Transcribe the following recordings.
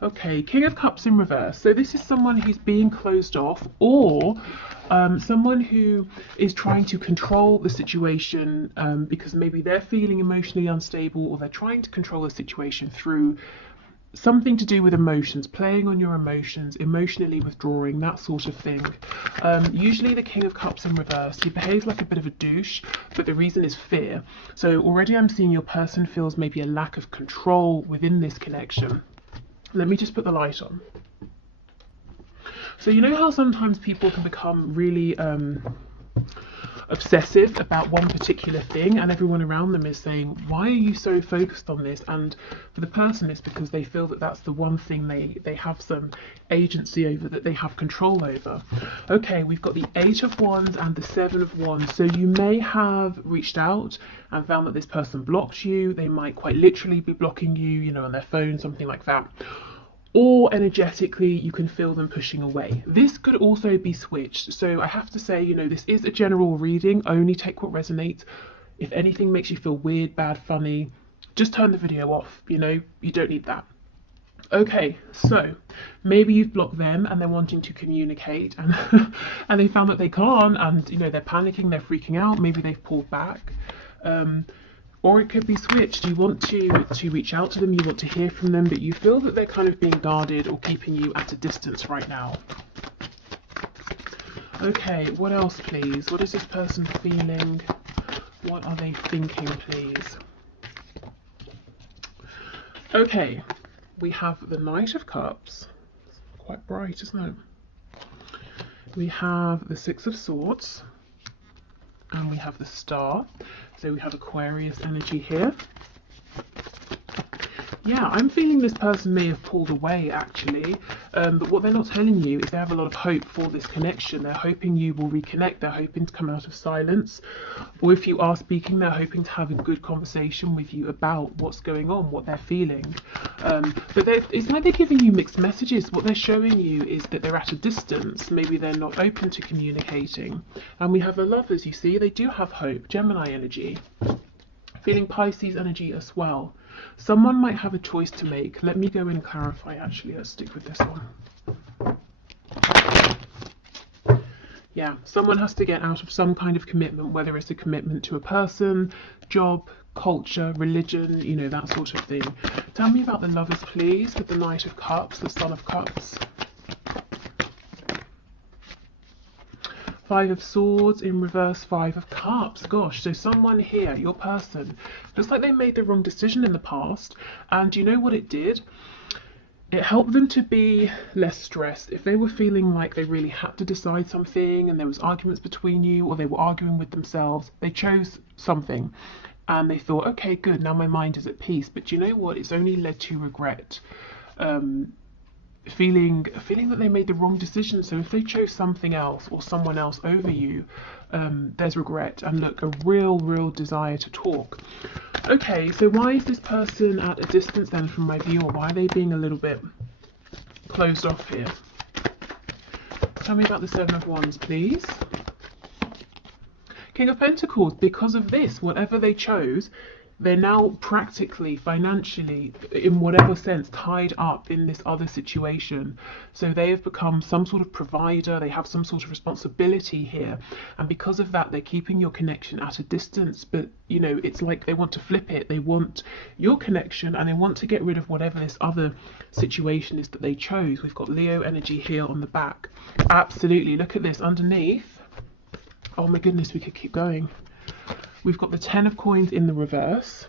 Okay, King of Cups in reverse. So this is someone who's being closed off, or someone who is trying to control the situation because maybe they're feeling emotionally unstable, or they're trying to control the situation through something to do with emotions, playing on your emotions, emotionally withdrawing, that sort of thing. Usually the King of Cups in reverse, he behaves like a bit of a douche, but the reason is fear. So already I'm seeing your person feels maybe a lack of control within this connection. Let me just put the light on. So you know how sometimes people can become really obsessive about one particular thing, and everyone around them is saying, why are you so focused on this? And for the person, it's because they feel that that's the one thing they have some agency over, that they have control over. Okay, we've got the 8 of Wands and the 7 of Wands. So you may have reached out and found that this person blocked you. They might quite literally be blocking you, you know, on their phone, something like that. Or energetically, you can feel them pushing away. This could also be switched. So I have to say, you know, this is a general reading. Only take what resonates. If anything makes you feel weird, bad, funny, just turn the video off. You know, you don't need that. Okay, so maybe you've blocked them and they're wanting to communicate, and and they found that they can't, and you know, they're panicking, they're freaking out. Maybe they've pulled back. Or it could be switched. You want to reach out to them, you want to hear from them, but you feel that they're kind of being guarded or keeping you at a distance right now. Okay, what else, please? What is this person feeling? What are they thinking, please? Okay, we have the Knight of Cups. It's quite bright, isn't it? We have the 6 of Swords. And we have the Star. So we have Aquarius energy here. Yeah, I'm feeling this person may have pulled away actually, but what they're not telling you is they have a lot of hope for this connection. They're hoping you will reconnect, they're hoping to come out of silence, or if you are speaking, they're hoping to have a good conversation with you about what's going on, what they're feeling. But it's like they're giving you mixed messages. What they're showing you is that they're at a distance, maybe they're not open to communicating. And we have the Lovers, you see, they do have hope, Gemini energy. Feeling Pisces energy as well. Someone might have a choice to make. Let me go and clarify actually. Let's stick with this one. Yeah, someone has to get out of some kind of commitment, whether it's a commitment to a person, job, culture, religion, you know, that sort of thing. Tell me about the Lovers, please, with the Knight of Cups, the Son of Cups. 5 of Swords in reverse, 5 of Cups. Gosh, so someone here, your person, looks like they made the wrong decision in the past, and you know what it did? It helped them to be less stressed. If they were feeling like they really had to decide something and there was arguments between you, or they were arguing with themselves, they chose something and they thought, okay, good, now my mind is at peace. But you know what? It's only led to regret. Feeling that they made the wrong decision. So if they chose something else or someone else over you, there's regret and look, a real desire to talk. Okay, so why is this person at a distance then from my view, or why are they being a little bit closed off here? Tell me about the 7 of Wands, please. King of Pentacles. Because of this, whatever they chose, they're now practically, financially, in whatever sense, tied up in this other situation. So they have become some sort of provider, they have some sort of responsibility here. And because of that, they're keeping your connection at a distance. But, you know, it's like they want to flip it. They want your connection and they want to get rid of whatever this other situation is that they chose. We've got Leo energy here on the back. Absolutely. Look at this underneath. Oh my goodness, we could keep going. We've got the 10 of Coins in the reverse,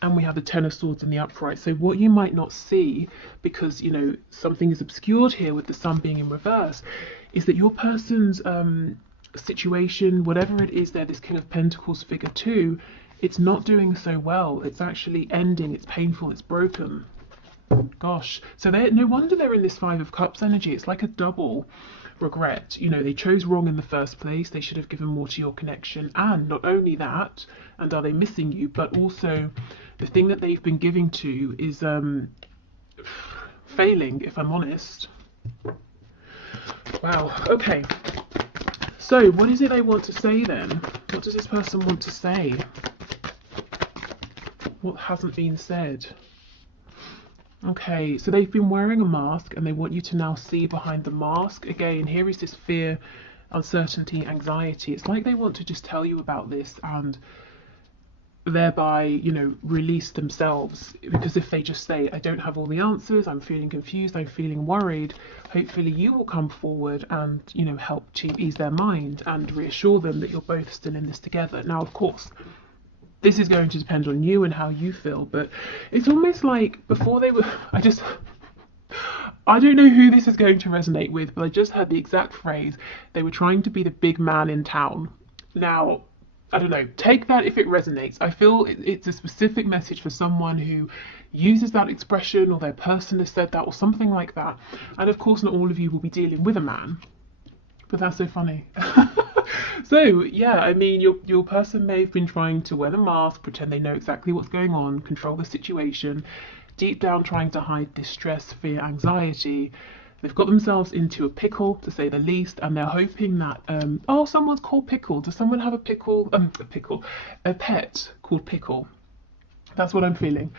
and we have the 10 of Swords in the upright. So what you might not see, because, you know, something is obscured here with the Sun being in reverse, is that your person's situation, whatever it is there, this King of Pentacles figure 2, it's not doing so well. It's actually ending, it's painful, it's broken. Gosh, so no wonder they're in this 5 of Cups energy. It's like a double regret. You know, they chose wrong in the first place. They should have given more to your connection. And not only that, and are they missing you, but also the thing that they've been giving to is failing, if I'm honest. Wow. Okay, so what is it they want to say then? What does this person want to say? What hasn't been said? Okay, so they've been wearing a mask and they want you to now see behind the mask. Again, here is this fear, uncertainty, anxiety. It's like they want to just tell you about this and thereby, release themselves. Because if they just say, I don't have all the answers, I'm feeling confused, I'm feeling worried, hopefully you will come forward and, help to ease their mind and reassure them that you're both still in this together. Now, of course, this is going to depend on you and how you feel, but it's almost like before they were, I don't know who this is going to resonate with, but I just heard the exact phrase, they were trying to be the big man in town. Now, I don't know, take that if it resonates. I feel it's a specific message for someone who uses that expression, or their person has said that, or something like that. And of course, not all of you will be dealing with a man, but that's so funny. So yeah, I mean, your person may have been trying to wear the mask, pretend they know exactly what's going on, control the situation, deep down trying to hide distress, fear, anxiety. They've got themselves into a pickle, to say the least, and they're hoping that, oh, someone's called Pickle. Does someone have a pet called Pickle? That's what I'm feeling.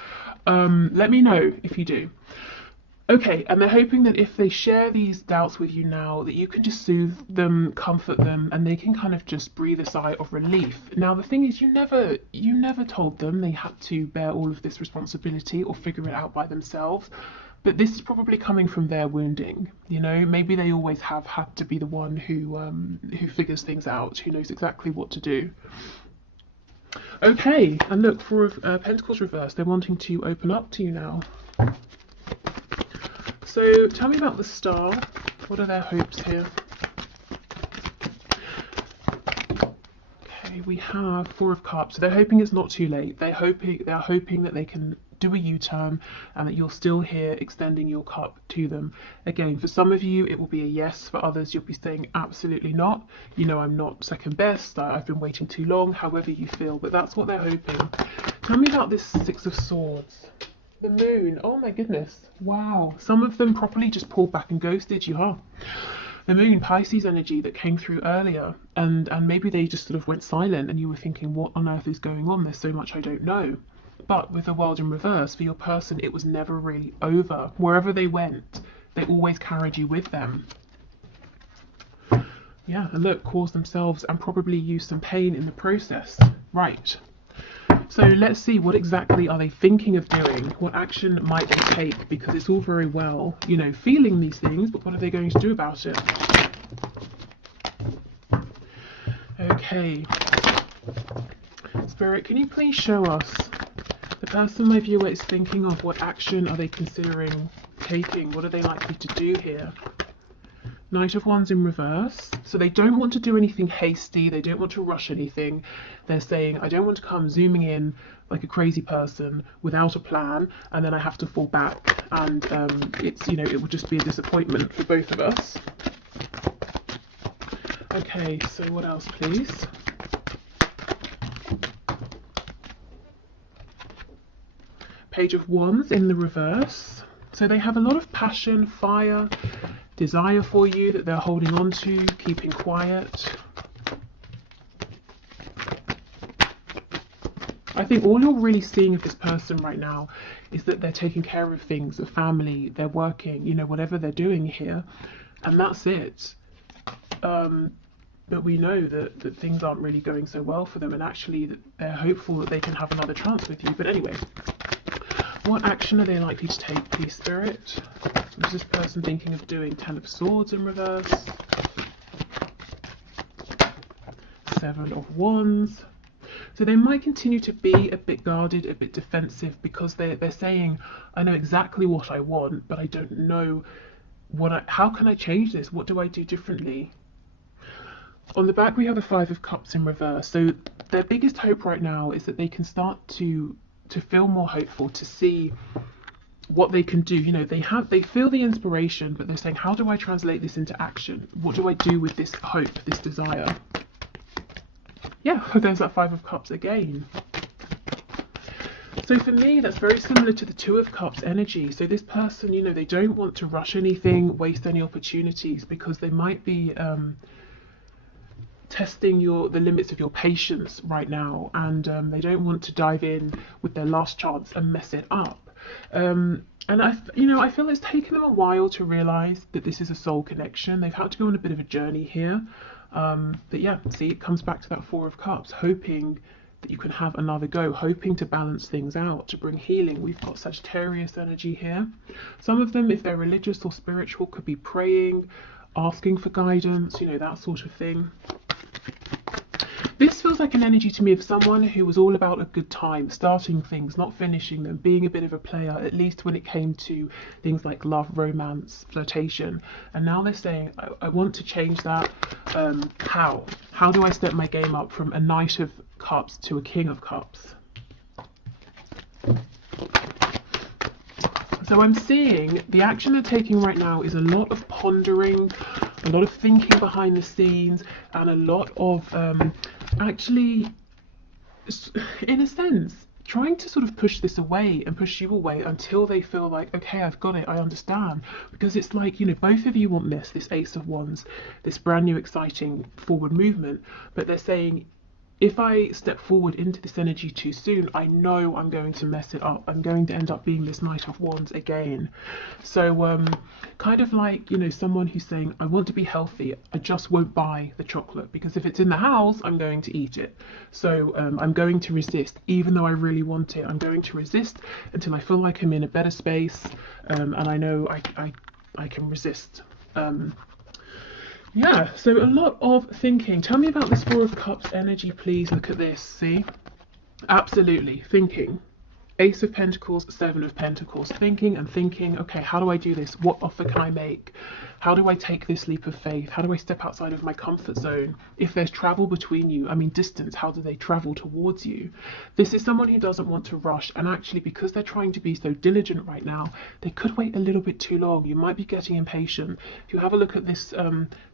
Let me know if you do. Okay, and they're hoping that if they share these doubts with you now, that you can just soothe them, comfort them, and they can kind of just breathe a sigh of relief. Now, the thing is, you never told them they had to bear all of this responsibility or figure it out by themselves. But this is probably coming from their wounding. Maybe they always have had to be the one who figures things out, who knows exactly what to do. Okay, and look, for Pentacles reversed, they're wanting to open up to you now. So tell me about the Star. What are their hopes here? Okay, we have Four of Cups. So they're hoping it's not too late. They are hoping that they can do a U-turn and that you're still here extending your cup to them. Again, for some of you it will be a yes, for others you'll be saying absolutely not. I'm not second best, I've been waiting too long, however you feel, but that's what they're hoping. Tell me about this Six of Swords. The Moon, oh my goodness, wow. Some of them properly just pulled back and ghosted you, huh? The Moon, Pisces energy that came through earlier, and maybe they just sort of went silent and you were thinking, what on earth is going on? There's so much I don't know. But with the World in reverse, for your person, it was never really over. Wherever they went, they always carried you with them. Yeah, and look, caused themselves and probably used some pain in the process. Right. So let's see, what exactly are they thinking of doing? What action might they take? Because it's all very well, feeling these things, but what are they going to do about it? Okay. Spirit, can you please show us the person my viewer is thinking of? What action are they considering taking? What are they likely to do here? Knight of Wands in reverse. So they don't want to do anything hasty. They don't want to rush anything. They're saying, I don't want to come zooming in like a crazy person without a plan, and then I have to fall back, and it's, it would just be a disappointment for both of us. Okay, so what else, please? Page of Wands in the reverse. So they have a lot of passion, fire, desire for you that they're holding on to, keeping quiet. I think all you're really seeing of this person right now is that they're taking care of things, a family, they're working, whatever they're doing here, and that's it. But we know that things aren't really going so well for them, and actually that they're hopeful that they can have another chance with you. But anyway, what action are they likely to take, please, Spirit? What is this person thinking of doing? Ten of Swords in reverse. Seven of Wands. So they might continue to be a bit guarded, a bit defensive, because they're saying, I know exactly what I want, but I don't know how can I change this? What do I do differently? On the back we have the Five of Cups in reverse. So their biggest hope right now is that they can start to feel more hopeful, to see what they can do. They feel the inspiration, but they're saying, how do I translate this into action? What do I do with this hope, this desire? Yeah, there's that Five of Cups again. So for me, that's very similar to the Two of Cups energy. So this person, they don't want to rush anything, waste any opportunities, because they might be testing the limits of your patience right now, and they don't want to dive in with their last chance and mess it up. And I feel it's taken them a while to realize that this is a soul connection. They've had to go on a bit of a journey here. But yeah, see, it comes back to that Four of Cups, hoping that you can have another go, hoping to balance things out, to bring healing. We've got Sagittarius energy here. Some of them, if they're religious or spiritual, could be praying, asking for guidance, that sort of thing. This feels like an energy to me of someone who was all about a good time, starting things, not finishing them, being a bit of a player, at least when it came to things like love, romance, flirtation. And now they're saying, I want to change that. How? How do I step my game up from a Knight of Cups to a King of Cups? So I'm seeing the action they're taking right now is a lot of pondering, a lot of thinking behind the scenes, and a lot of actually, in a sense, trying to sort of push this away and push you away until they feel like, okay, I've got it, I understand. Because it's like, both of you want this Ace of Wands, this brand new exciting forward movement, but they're saying, if I step forward into this energy too soon, I know I'm going to mess it up. I'm going to end up being this Knight of Wands again. So kind of like, someone who's saying, I want to be healthy, I just won't buy the chocolate, because if it's in the house, I'm going to eat it. So I'm going to resist, even though I really want it. I'm going to resist until I feel like I'm in a better space, and I know I can resist. Yeah, so a lot of thinking. Tell me about this Four of Cups energy, please. Look at this, see? Absolutely, thinking. Ace of Pentacles, Seven of Pentacles. Thinking and thinking, okay, how do I do this? What offer can I make? How do I take this leap of faith? How do I step outside of my comfort zone? If there's travel between you, distance, how do they travel towards you? This is someone who doesn't want to rush, and actually, because they're trying to be so diligent right now, they could wait a little bit too long. You might be getting impatient. If you have a look at this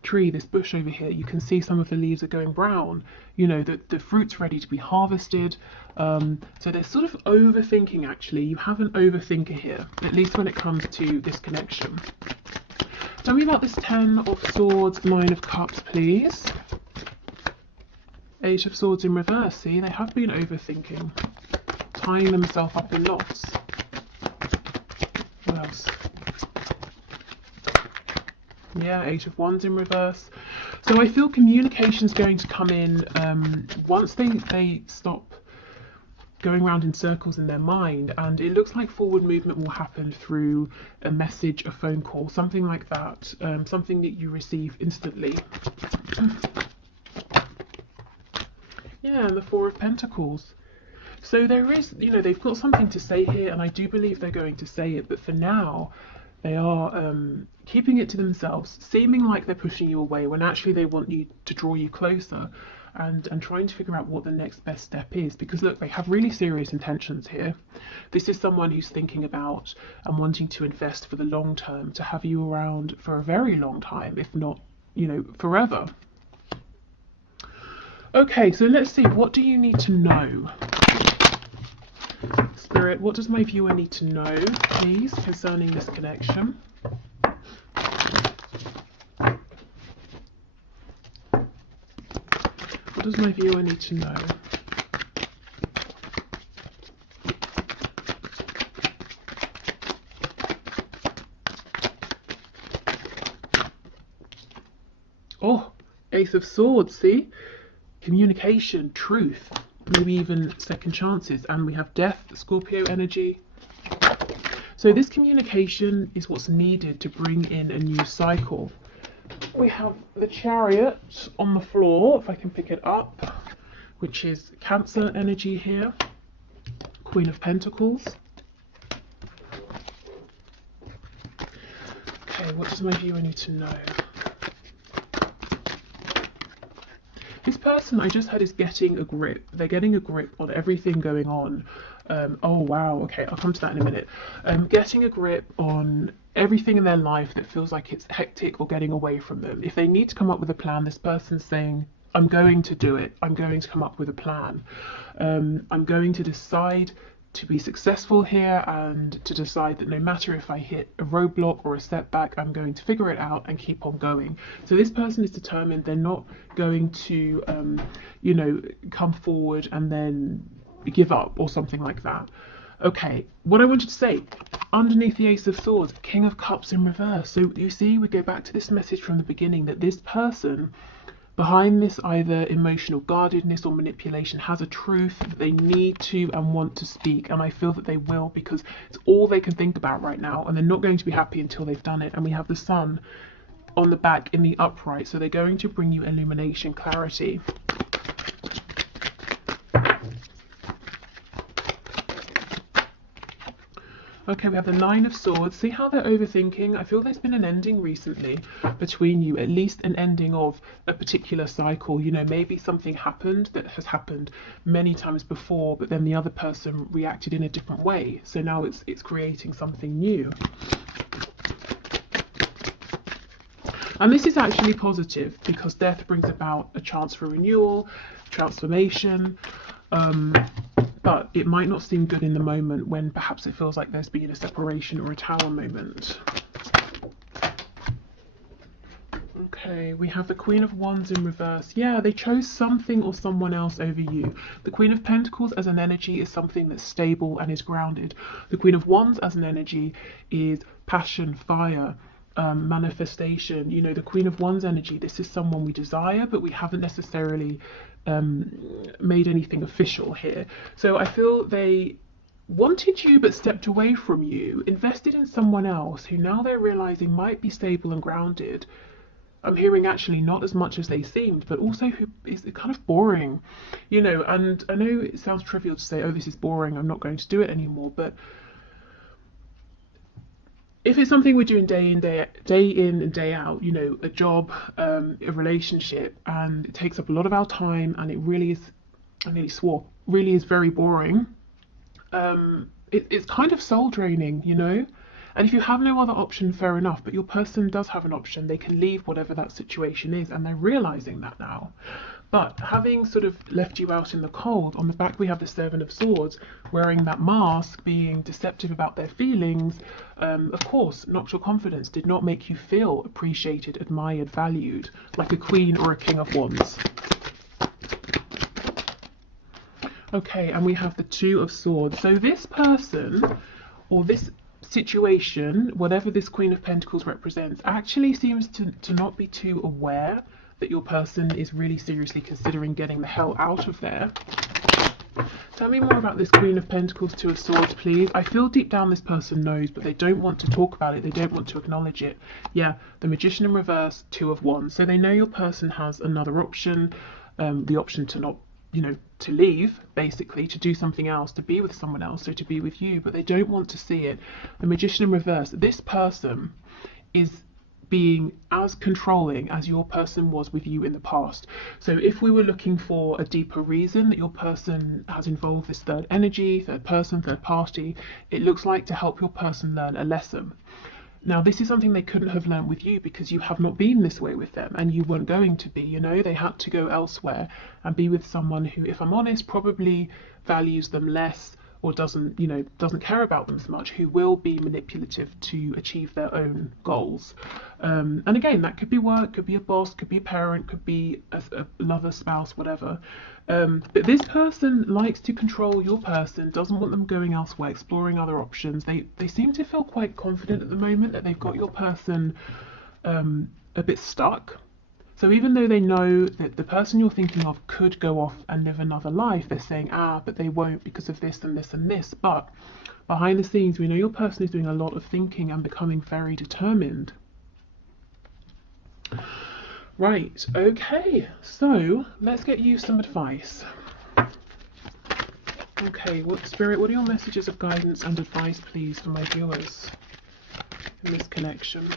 tree, this bush over here, you can see some of the leaves are going brown. The fruit's ready to be harvested. So they're sort of overthinking, actually. You have an overthinker here, at least when it comes to this connection. Tell me about this Ten of Swords, Nine of Cups, please. Eight of Swords in reverse. See, they have been overthinking, tying themselves up in knots. What else? Yeah, Eight of Wands in reverse. So I feel communication's going to come in once they stop going around in circles in their mind, and it looks like forward movement will happen through a message, a phone call, something like that, something that you receive instantly. Yeah, and the Four of Pentacles. So there is, they've got something to say here, and I do believe they're going to say it, but for now they are keeping it to themselves, seeming like they're pushing you away when actually they want you to draw you closer, and trying to figure out what the next best step is. Because look, they have really serious intentions here. This is someone who's thinking about and wanting to invest for the long term, to have you around for a very long time, if not, forever. Okay, so let's see, what do you need to know? Spirit, what does my viewer need to know, please, concerning this connection? What does my viewer need to know? Oh, Ace of Swords, see? Communication, truth, maybe even second chances. And we have Death, Scorpio energy. So this communication is what's needed to bring in a new cycle. We have the Chariot on the floor, if I can pick it up, which is Cancer energy here. Queen of Pentacles. Okay, what does my viewer need to know? This person I just had is getting a grip. They're getting a grip on everything going on. Oh wow, okay, I'll come to that in a minute. Getting a grip on everything in their life that feels like it's hectic or getting away from them. If they need to come up with a plan, this person's saying, I'm going to do it. I'm going to come up with a plan. I'm going to decide to be successful here, and to decide that no matter if I hit a roadblock or a setback, I'm going to figure it out and keep on going. So this person is determined. They're not going to, come forward and then give up or something like that. Okay, what I wanted to say, underneath the Ace of Swords, King of Cups in reverse. So you see, we go back to this message from the beginning that this person behind this either emotional guardedness or manipulation has a truth that they need to and want to speak, and I feel that they will, because it's all they can think about right now, and they're not going to be happy until they've done it. And we have the Sun on the back in the upright, so they're going to bring you illumination, clarity. Okay, we have the Nine of Swords. See how they're overthinking? I feel there's been an ending recently between you, at least an ending of a particular cycle. You know, maybe something happened that has happened many times before, but then the other person reacted in a different way. So now it's creating something new. And this is actually positive because death brings about a chance for renewal, transformation. But it might not seem good in the moment when perhaps it feels like there's been a separation or a Tower moment. Okay, we have the Queen of Wands in reverse. Yeah, they chose something or someone else over you. The Queen of Pentacles as an energy is something that's stable and is grounded. The Queen of Wands as an energy is passion, fire, manifestation. You know, the Queen of Wands energy, this is someone we desire, but we haven't necessarily made anything official here. So I feel they wanted you but stepped away from you, invested in someone else who now they're realizing might be stable and grounded. I'm hearing actually not as much as they seemed, but also who is kind of boring, you know. And I know it sounds trivial to say, oh, this is boring, I'm not going to do it anymore, but if it's something we're doing day in and day out, you know, a job, a relationship, and it takes up a lot of our time, and it really is, I nearly swore, really is very boring, it's kind of soul draining, you know. And if you have no other option, fair enough, but your person does have an option. They can leave whatever that situation is, and they're realizing that now. But having sort of left you out in the cold, on the back we have the Seven of Swords, wearing that mask, being deceptive about their feelings, of course, knocked your confidence, did not make you feel appreciated, admired, valued, like a Queen or a King of Wands. Okay, and we have the Two of Swords. So this person, or this situation, whatever this Queen of Pentacles represents, actually seems to not be too aware that your person is really seriously considering getting the hell out of there. Tell me more about this Queen of Pentacles, Two of Swords, please. I feel deep down this person knows, but they don't want to talk about it. They don't want to acknowledge it. Yeah, the Magician in reverse, Two of Wands. So they know your person has another option, the option to not, you know, to leave, basically, to do something else, to be with someone else, so to be with you, but they don't want to see it. The Magician in reverse, this person is being as controlling as your person was with you in the past. So if we were looking for a deeper reason that your person has involved this third energy, third person, third party, it looks like to help your person learn a lesson. Now, this is something they couldn't have learned with you because you have not been this way with them, and you weren't going to be, you know. They had to go elsewhere and be with someone who, if I'm honest, probably values them less, or doesn't care about them as much, who will be manipulative to achieve their own goals. And again, that could be work, could be a boss, could be a parent, could be a lover, spouse, whatever. But this person likes to control your person, doesn't want them going elsewhere, exploring other options. They seem to feel quite confident at the moment that they've got your person a bit stuck. So even though they know that the person you're thinking of could go off and live another life, they're saying, but they won't because of this and this and this. But behind the scenes, we know your person is doing a lot of thinking and becoming very determined. Right, okay, so let's get you some advice. Okay, Spirit, what are your messages of guidance and advice, please, for my viewers in this connection?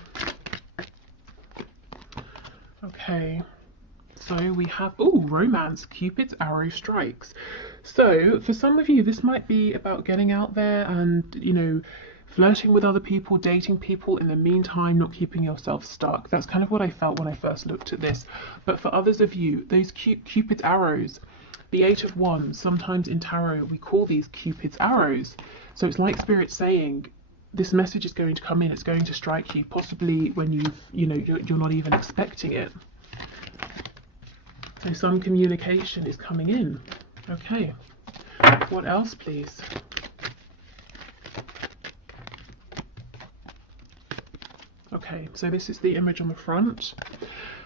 Okay, so we have, romance, Cupid's arrow strikes. So for some of you, this might be about getting out there and, you know, flirting with other people, dating people, in the meantime, not keeping yourself stuck. That's kind of what I felt when I first looked at this. But for others of you, those Cupid's arrows, the Eight of Wands, sometimes in tarot, we call these Cupid's arrows. So it's like Spirit saying, this message is going to come in, it's going to strike you, possibly when you're not even expecting it. So some communication is coming in. Okay, what else, please? Okay, so this is the image on the front.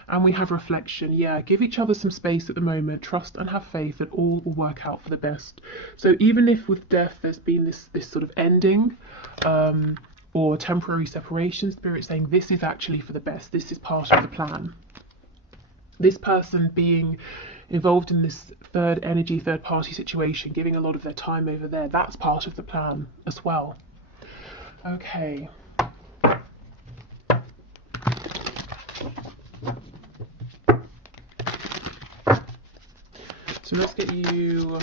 And we have reflection. Yeah, give each other some space at the moment. Trust and have faith that all will work out for the best. So even if with death there's been this sort of ending or temporary separation, Spirit saying this is actually for the best. This is part of the plan. This person being involved in this third energy, third party situation, giving a lot of their time over there, that's part of the plan as well. Okay. So let's get you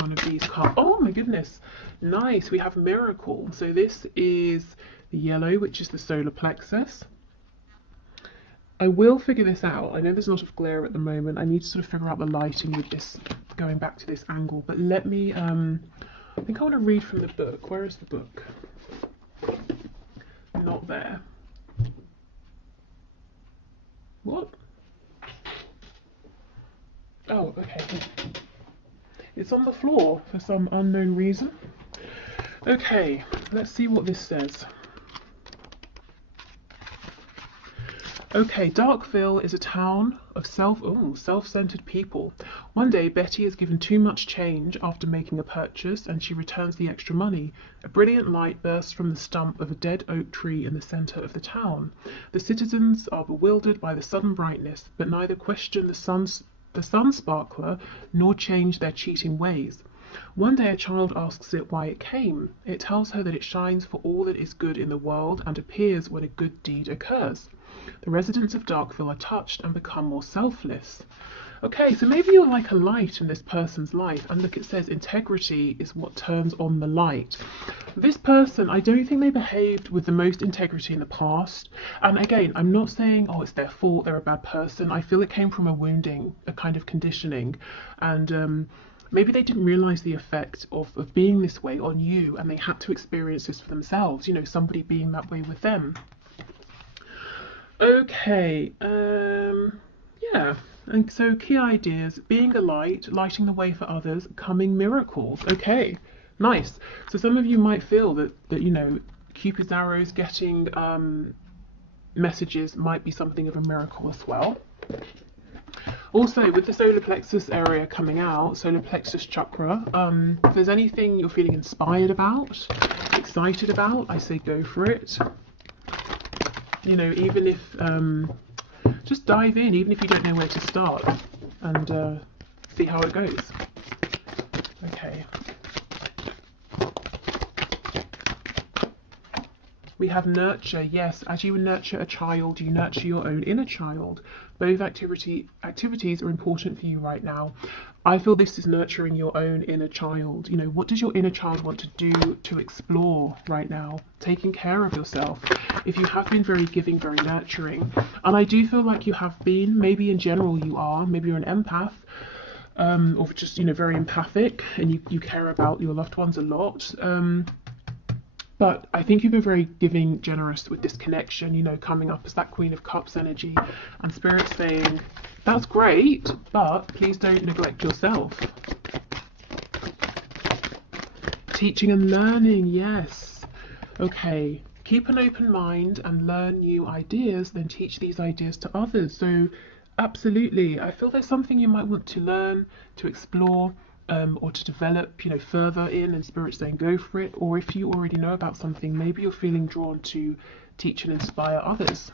one of these cards. Oh my goodness, nice. We have Miracle. So this is the yellow, which is the solar plexus. I will figure this out. I know there's a lot of glare at the moment. I need to sort of figure out the lighting with this, going back to this angle. But let me, I think I want to read from the book. Where is the book? Not there. What? Oh, okay. It's on the floor for some unknown reason. Okay, let's see what this says. Okay, Darkville is a town of self-centered people. One day, Betty is given too much change after making a purchase, and she returns the extra money. A brilliant light bursts from the stump of a dead oak tree in the center of the town. The citizens are bewildered by the sudden brightness, but neither question the sun sparkler nor change their cheating ways. One day a child asks it why it came. It tells her that it shines for all that is good in the world and appears when a good deed occurs. The residents of Darkville are touched and become more selfless. Okay, so maybe you're like a light in this person's life, and look, it says integrity is what turns on the light. This person, I don't think they behaved with the most integrity in the past. And again, I'm not saying, oh, it's their fault, they're a bad person. I feel it came from a wounding, a kind of conditioning. And maybe they didn't realize the effect of being this way on you, and they had to experience this for themselves, you know, somebody being that way with them. Okay, yeah. And so key ideas: being a light, lighting the way for others, coming miracles. Okay, nice. So some of you might feel that you know, Cupid's arrows, getting messages might be something of a miracle as well. Also, with the solar plexus area coming out, solar plexus chakra, if there's anything you're feeling inspired about, excited about, I say go for it. You know, even if just dive in, even if you don't know where to start, and see how it goes. Okay. We have nurture. Yes, as you nurture a child, you nurture your own inner child. Both activities are important for you right now. I feel this is nurturing your own inner child. You know, what does your inner child want to do to explore right now? Taking care of yourself. If you have been very giving, very nurturing, and I do feel like you have been, maybe in general you are, maybe you're an empath, or just, you know, very empathic, and you care about your loved ones a lot. But I think you've been very giving, generous with this connection, you know, coming up as that Queen of Cups energy, and Spirit saying, that's great, but please don't neglect yourself. Teaching and learning, yes. Okay, keep an open mind and learn new ideas, then teach these ideas to others. So absolutely, I feel there's something you might want to learn, to explore, or to develop, you know, further in, and Spirit saying go for it. Or if you already know about something, maybe you're feeling drawn to teach and inspire others.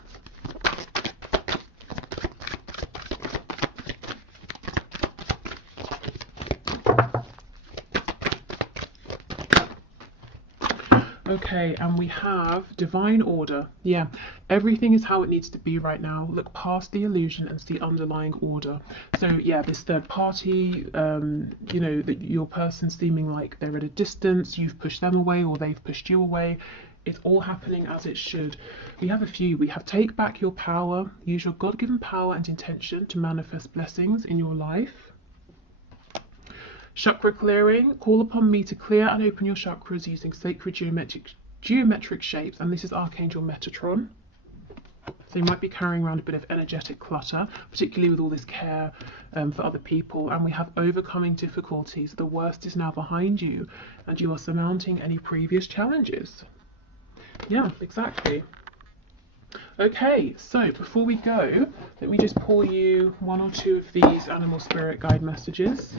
Okay, and we have divine order. Yeah, everything is how it needs to be right now. Look past the illusion and see underlying order. So yeah, this third party, you know, that your person seeming like they're at a distance, you've pushed them away or they've pushed you away. It's all happening as it should. We have a few. We have take back your power, use your God-given power and intention to manifest blessings in your life. Chakra clearing, call upon me to clear and open your chakras using sacred geometric shapes, and this is Archangel Metatron. So you might be carrying around a bit of energetic clutter, particularly with all this care for other people. And we have overcoming difficulties. The worst is now behind you, and you are surmounting any previous challenges. Yeah, exactly. Okay, so before we go, let me just pull you one or two of these animal spirit guide messages.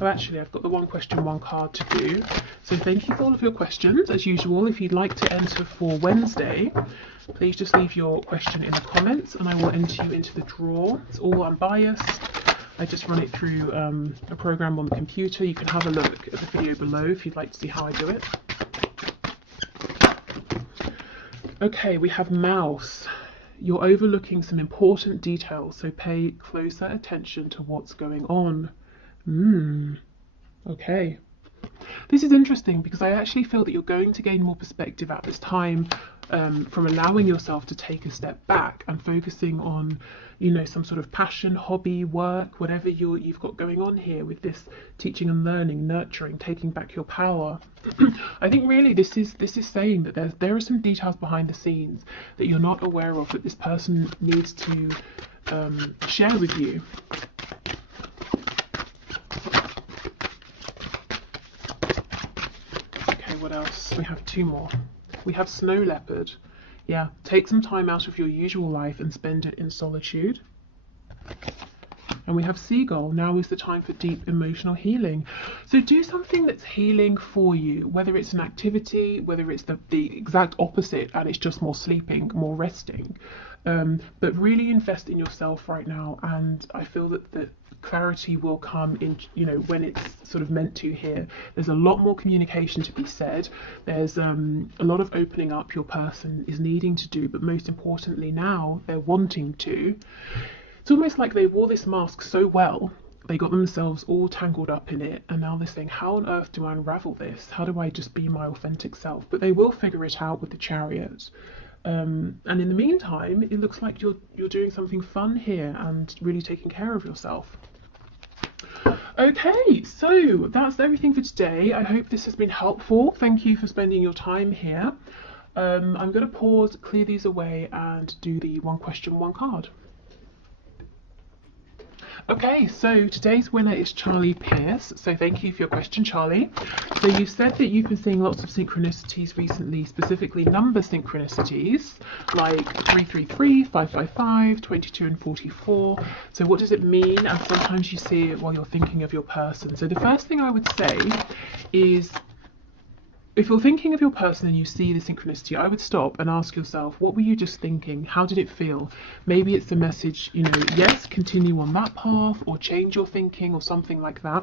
Oh, actually, I've got the one question, one card to do. So thank you for all of your questions. As usual, if you'd like to enter for Wednesday, please just leave your question in the comments and I will enter you into the draw. It's all unbiased. I just run it through a program on the computer. You can have a look at the video below if you'd like to see how I do it. Okay, we have Mouse. You're overlooking some important details, so pay closer attention to what's going on. Okay. This is interesting because I actually feel that you're going to gain more perspective at this time from allowing yourself to take a step back and focusing on, you know, some sort of passion, hobby, work, whatever you've got going on here with this teaching and learning, nurturing, taking back your power. I think really this is saying that there are some details behind the scenes that you're not aware of that this person needs to share with you. What else? We have two more. We have Snow Leopard. Yeah, take some time out of your usual life and spend it in solitude. And we have Seagull. Now is the time for deep emotional healing. So do something that's healing for you, whether it's an activity, whether it's the exact opposite and it's just more sleeping, more resting. But really invest in yourself right now, and I feel that the clarity will come in, you know, when it's sort of meant to here. There's a lot more communication to be said. There's a lot of opening up your person is needing to do, but most importantly now they're wanting to. It's almost like they wore this mask so well, they got themselves all tangled up in it, and now they're saying, how on earth do I unravel this? How do I just be my authentic self? But they will figure it out with the Chariot. And in the meantime, it looks like you're doing something fun here and really taking care of yourself. Okay, so that's everything for today. I hope this has been helpful. Thank you for spending your time here. I'm going to pause, clear these away, and do the one question, one card. Okay, so today's winner is Charlie Pierce. So thank you for your question, Charlie. So you said that you've been seeing lots of synchronicities recently, specifically number synchronicities, like 333, 555, 22 and 44. So what does it mean? And sometimes you see it while you're thinking of your person. So the first thing I would say is, if you're thinking of your person and you see the synchronicity, I would stop and ask yourself, what were you just thinking? How did it feel? Maybe it's a message, you know, yes, continue on that path, or change your thinking, or something like that.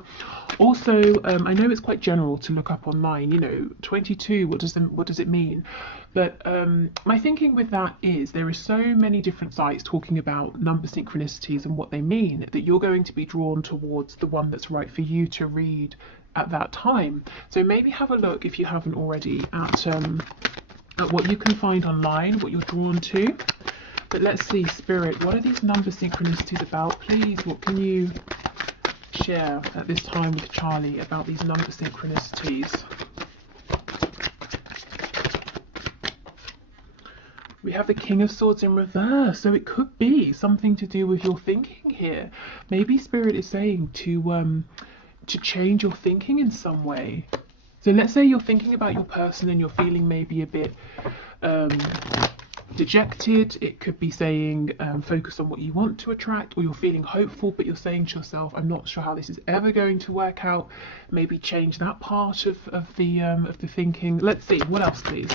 Also, I know it's quite general to look up online, you know, 22, what does it mean? But my thinking with that is there are so many different sites talking about number synchronicities and what they mean that you're going to be drawn towards the one that's right for you to read at that time. So maybe have a look, if you haven't already, at what you can find online, what you're drawn to. But let's see, Spirit, what are these number synchronicities about? Please, what can you share at this time with Charlie about these number synchronicities? We have the King of Swords in reverse, so it could be something to do with your thinking here. Maybe Spirit is saying to change your thinking in some way. So let's say you're thinking about your person and you're feeling maybe a bit dejected. It could be saying focus on what you want to attract, or you're feeling hopeful but you're saying to yourself, I'm not sure how this is ever going to work out. Maybe change that part of the thinking. Let's see, what else please?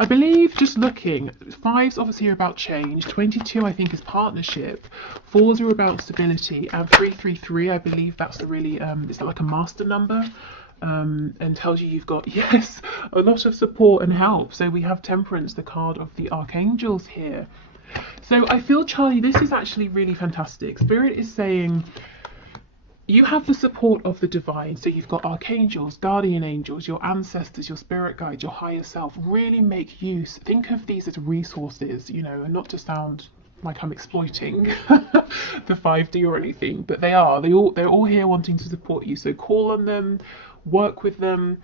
I believe, just looking, 5s obviously are about change, 22 I think is partnership, 4s are about stability, and 333 I believe that's the really, it's like a master number, and tells you you've got, yes, a lot of support and help. So we have Temperance, the card of the Archangels here. So I feel, Charlie, this is actually really fantastic. Spirit is saying, you have the support of the divine, so you've got archangels, guardian angels, your ancestors, your spirit guides, your higher self. Really make use, think of these as resources, you know, and not to sound like I'm exploiting the 5D or anything, but they're all here wanting to support you. So call on them, work with them,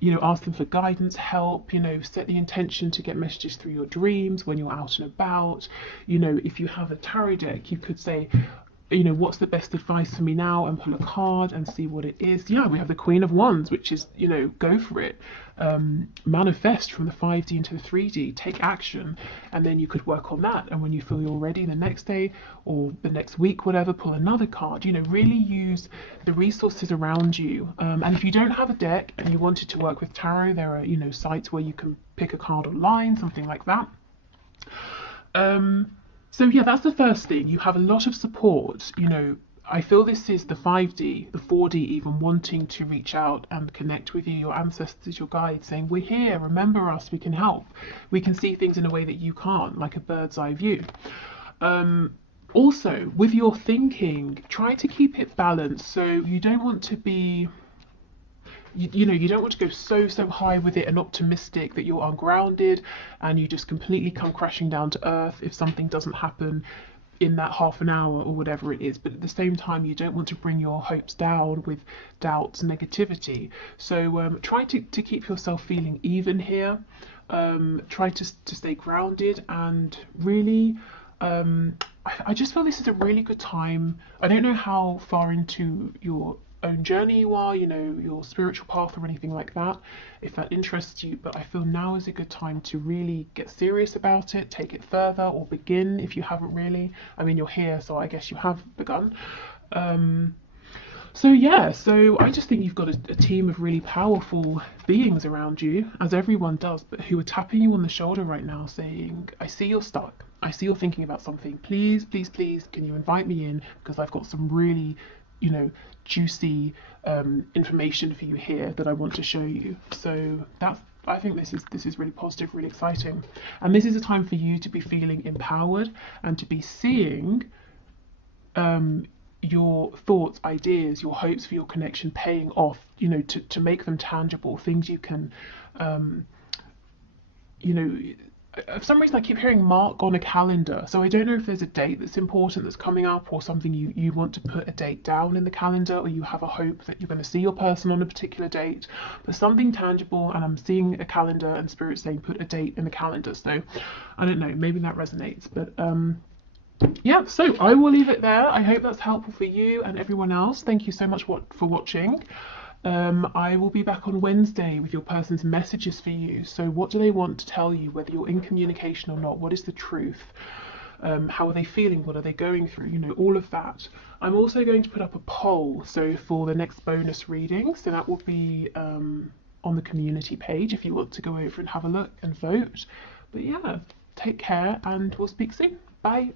you know, ask them for guidance, help, you know, set the intention to get messages through your dreams when you're out and about. You know, if you have a tarot deck, you could say, you know, what's the best advice for me now, and pull a card and see what it is. Yeah, we have the Queen of Wands, which is, you know, go for it. Manifest from the 5D into the 3D, take action, and then you could work on that. And when you feel you're ready the next day or the next week, whatever, pull another card. You know, really use the resources around you. And if you don't have a deck and you wanted to work with tarot, there are, you know, sites where you can pick a card online, something like that. So yeah, that's the first thing. You have a lot of support. You know, I feel this is the 5D, the 4D even, wanting to reach out and connect with you, your ancestors, your guides, saying, we're here, remember us, we can help. We can see things in a way that you can't, like a bird's eye view. Also, with your thinking, try to keep it balanced. So you don't want to be, you know, you don't want to go so high with it and optimistic that you're ungrounded and you just completely come crashing down to earth if something doesn't happen in that half an hour or whatever it is. But at the same time, you don't want to bring your hopes down with doubts, negativity. So try to keep yourself feeling even here. Try to stay grounded, and really I just feel this is a really good time. I don't know how far into your own journey you are, you know, your spiritual path or anything like that, if that interests you, but I feel now is a good time to really get serious about it, take it further, or begin if you haven't really. I mean, you're here, so I guess you have begun. So yeah, so I just think you've got a team of really powerful beings around you, as everyone does, but who are tapping you on the shoulder right now saying, I see you're stuck, I see you're thinking about something, please can you invite me in, because I've got some really, you know, juicy information for you here that I want to show you. So that's, I think this is really positive, really exciting, and this is a time for you to be feeling empowered and to be seeing your thoughts, ideas, your hopes for your connection paying off, you know, to make them tangible, things you can you know, for some reason I keep hearing mark on a calendar, so I don't know if there's a date that's important that's coming up, or something you want to put a date down in the calendar, or you have a hope that you're going to see your person on a particular date, but something tangible. And I'm seeing a calendar and spirit saying put a date in the calendar, so I don't know, maybe that resonates. But yeah, so I will leave it there. I hope that's helpful for you and everyone else. Thank you so much for watching. I will be back on Wednesday with your person's messages for you. So what do they want to tell you, whether you're in communication or not? What is the truth? How are they feeling? What are they going through? You know, all of that. I'm also going to put up a poll, so for the next bonus reading, so that will be on the community page if you want to go over and have a look and vote. But yeah, take care and we'll speak soon. Bye.